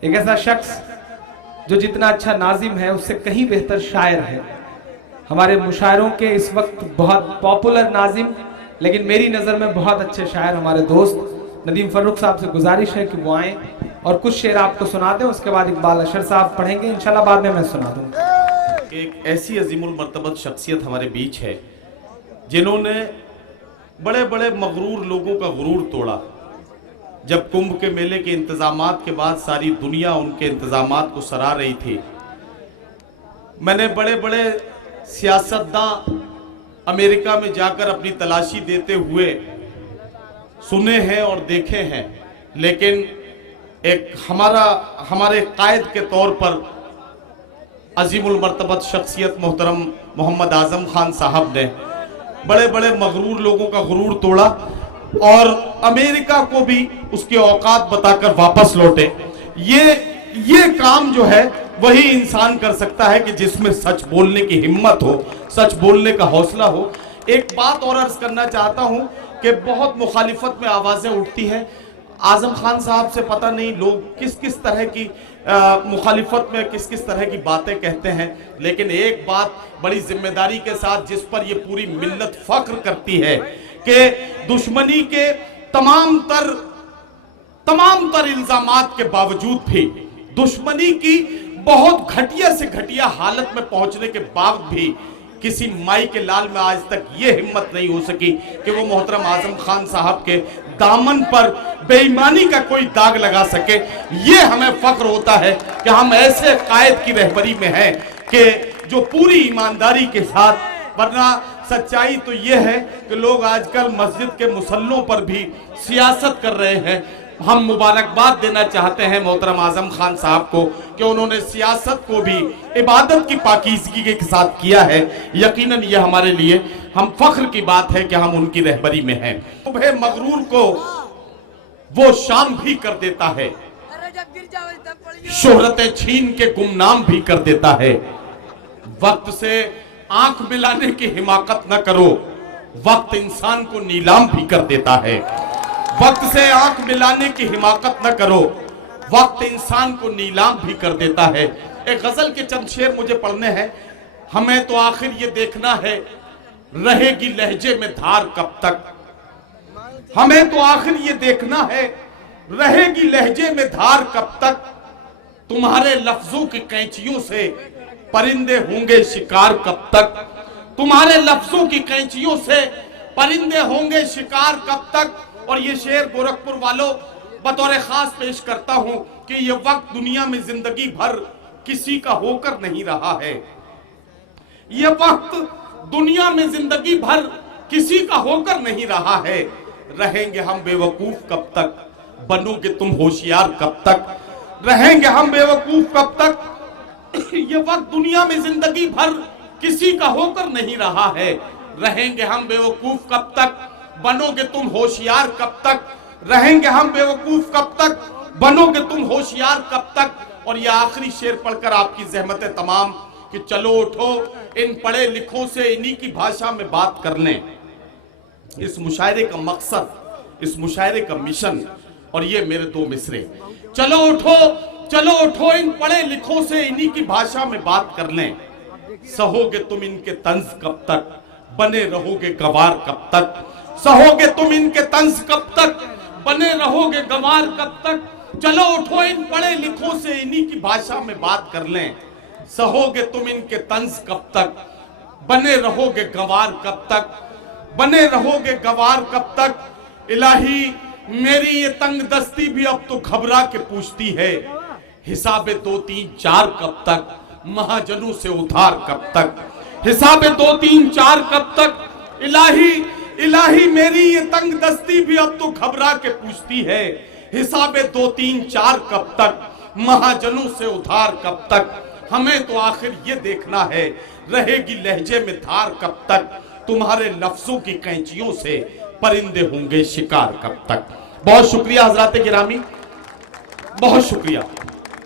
एक ऐसा शख्स जो जितना अच्छा नाजिम है उससे कहीं बेहतर शायर है। हमारे मुशायरों के इस वक्त बहुत पॉपुलर नाजिम, लेकिन मेरी नज़र में बहुत अच्छे शायर हमारे दोस्त नदीम फर्रुख साहब से गुजारिश है कि वो आएँ और कुछ शेर आपको सुना दें। उसके बाद इकबाल अशर साहब पढ़ेंगे, इंशाल्लाह बाद में मैं सुना दूंगा। एक ऐसी अजीमुल मर्तबत शख्सियत हमारे बीच है जिन्होंने बड़े बड़े मगरूर लोगों का गुरूर तोड़ा। जब कुंभ के मेले के इंतजामात के बाद सारी दुनिया उनके इंतजामात को सराह रही थी, मैंने बड़े बड़े सियासतदान अमेरिका में जाकर अपनी तलाशी देते हुए सुने हैं और देखे हैं, लेकिन एक हमारे कायद के तौर पर अजीमुल मर्तबत शख्सियत मोहतरम मोहम्मद आजम खान साहब ने बड़े बड़े मगरूर लोगों का गुरूर तोड़ा और अमेरिका को भी उसके औकात बताकर वापस लौटे। ये काम जो है वही इंसान कर सकता है कि जिसमें सच बोलने की हिम्मत हो, सच बोलने का हौसला हो। एक बात और अर्ज करना चाहता हूं कि बहुत मुखालिफत में आवाजें उठती हैं। आजम खान साहब से पता नहीं लोग किस किस तरह की मुखालिफत में किस किस तरह की बातें कहते हैं, लेकिन एक बात बड़ी जिम्मेदारी के साथ जिस पर ये पूरी मिल्लत फख्र करती है कि दुश्मनी के तमाम तर इल्जामात के बावजूद भी, दुश्मनी की बहुत घटिया से घटिया हालत में पहुंचने के बाद भी किसी माई के लाल में आज तक ये हिम्मत नहीं हो सकी कि वो मोहतरम आजम खान साहब के दामन पर बेईमानी का कोई दाग लगा सके। ये हमें फख्र होता है कि हम ऐसे कायद की रहबरी में हैं कि जो पूरी ईमानदारी के साथ, वरना सच्चाई तो ये है कि लोग आजकल मस्जिद के मुसल्लों पर भी सियासत कर रहे हैं। हम मुबारकबाद देना चाहते हैं मोहतरम आजम खान साहब को कि उन्होंने सियासत को भी इबादत की पाकीज़गी के साथ किया है। यकीनन ये हमारे लिए हम फख्र की बात है कि हम उनकी रहबरी में हैं। सुबह मगरूर को वो शाम भी कर देता है, शोहरतें छीन के गुमनाम भी कर देता है। वक्त से आंख मिलाने की हिमाकत न करो, वक्त इंसान को नीलाम भी कर देता है। वक्त से आंख मिलाने की हिमाकत न करो, वक्त इंसान को नीलाम भी कर देता है। एक गजल के चंद शेर मुझे पढ़ने हैं। हमें तो आखिर ये देखना है रहेगी लहजे में धार कब तक, हमें तो आखिर ये देखना है रहेगी लहजे में धार कब तक। तुम्हारे लफ्जों की कैंचियों से परिंदे होंगे शिकार कब तक, तुम्हारे लफ्जों की कैंचियों से परिंदे होंगे शिकार कब तक। और ये शेर गोरखपुर वालों बतौर खास पेश करता हूं कि ये वक्त दुनिया में जिंदगी भर किसी का होकर नहीं रहा है। ये वक्त दुनिया में जिंदगी भर किसी का होकर नहीं रहा है। रहेंगे हम बेवकूफ कब तक, बनोगे तुम होशियार कब तक, रहेंगे हम बेवकूफ कब तक। ये वक्त दुनिया में जिंदगी भर किसी का होकर नहीं रहा है। रहेंगे हम बेवकूफ कब तक, बनोगे तुम होशियार कब तक, रहेंगे हम बेवकूफ कब तक, बनोगे तुम होशियार कब तक। और ये आखिरी शेर पढ़कर आपकी ज़हमतें तमाम कि चलो उठो इन पढ़े लिखों से इन्हीं की भाषा में बात कर लें। इस मुशायरे का मकसद, इस मुशायरे का मिशन, और ये मेरे दो मिसरे, चलो उठो इन पढ़े लिखों से इन्हीं की भाषा में बात कर लें। सहोगे तुम इनके तंज कब तक, बने रहोगे गवार कब तक, सहोगे तुम इनके तंज कब तक, बने रहोगे गवार कब तक। चलो उठो इन पढ़े लिखों से इन्हीं की भाषा में बात कर लें। सहोगे तुम इनके तंज कब तक, बने रहोगे गवार कब तक, बने रहोगे गवार कब तक। इलाही मेरी ये तंग दस्ती भी अब तो घबरा के पूछती है, हिसाबे 2 3 4 कब तक, महाजनों से उधार कब तक, हिसाबे 2 3 4 कब तक। इलाही मेरी ये तंग दस्ती भी अब तो घबरा के पूछती है, हिसाबे 2 3 4 कब तक, महाजनों से उधार कब तक। हमें तो आखिर ये देखना है रहेगी लहजे में धार कब तक, तुम्हारे लफ्जों की कैंचियों से परिंदे होंगे शिकार कब तक। बहुत शुक्रिया हजरात गिरामी, बहुत शुक्रिया।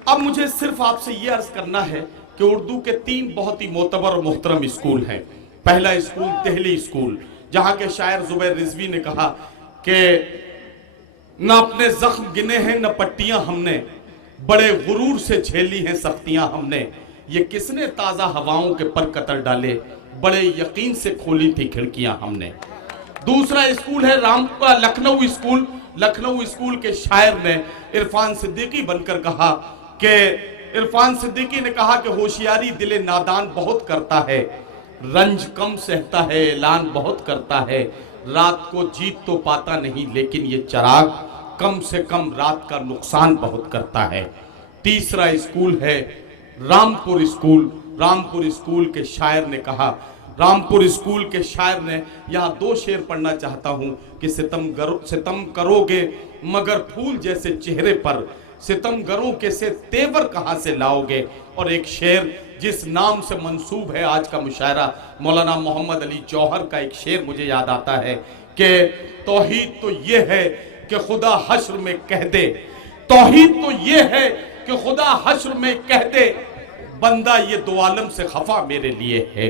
अब मुझे सिर्फ आपसे ये अर्ज करना है कि उर्दू के 3 बहुत ही मोतबर और मोहतरम स्कूल हैं। पहला स्कूल दहली स्कूल, जहां के शायर जुबैर रिजवी ने कहा कि न अपने जख्म गिने हैं न पट्टियां हमने, बड़े गुरूर से झेली हैं सख्तियां हमने, ये किसने ताजा हवाओं के पर कतर डाले, बड़े यकीन से खोली थी खिड़कियां हमने। दूसरा स्कूल है राम का लखनऊ स्कूल। लखनऊ स्कूल के शायर ने इरफान सिद्दीकी बनकर कहा कि इरफान सिद्दीकी ने कहा कि होशियारी दिले नादान बहुत करता है, रंज कम सहता है, ऐलान बहुत करता है, रात को जीत तो पाता नहीं लेकिन ये चिराग कम से कम रात का नुकसान बहुत करता है। तीसरा स्कूल है रामपुर स्कूल। रामपुर स्कूल के शायर ने कहा, रामपुर स्कूल के शायर ने, यहाँ दो शेर पढ़ना चाहता हूं कि सितम करोगे मगर फूल जैसे चेहरे पर, सितमगरों के से तेवर कहां से लाओगे। और एक शेर जिस नाम से मंसूब है आज का मुशायरा, मौलाना मोहम्मद अली जौहर का एक शेर मुझे याद आता है कि तौहीद तो ये है कि खुदा हश्र में कह दे, तौहीद तो ये है कि खुदा हश्र में कह दे, बंदा ये दो आलम से खफा मेरे लिए है।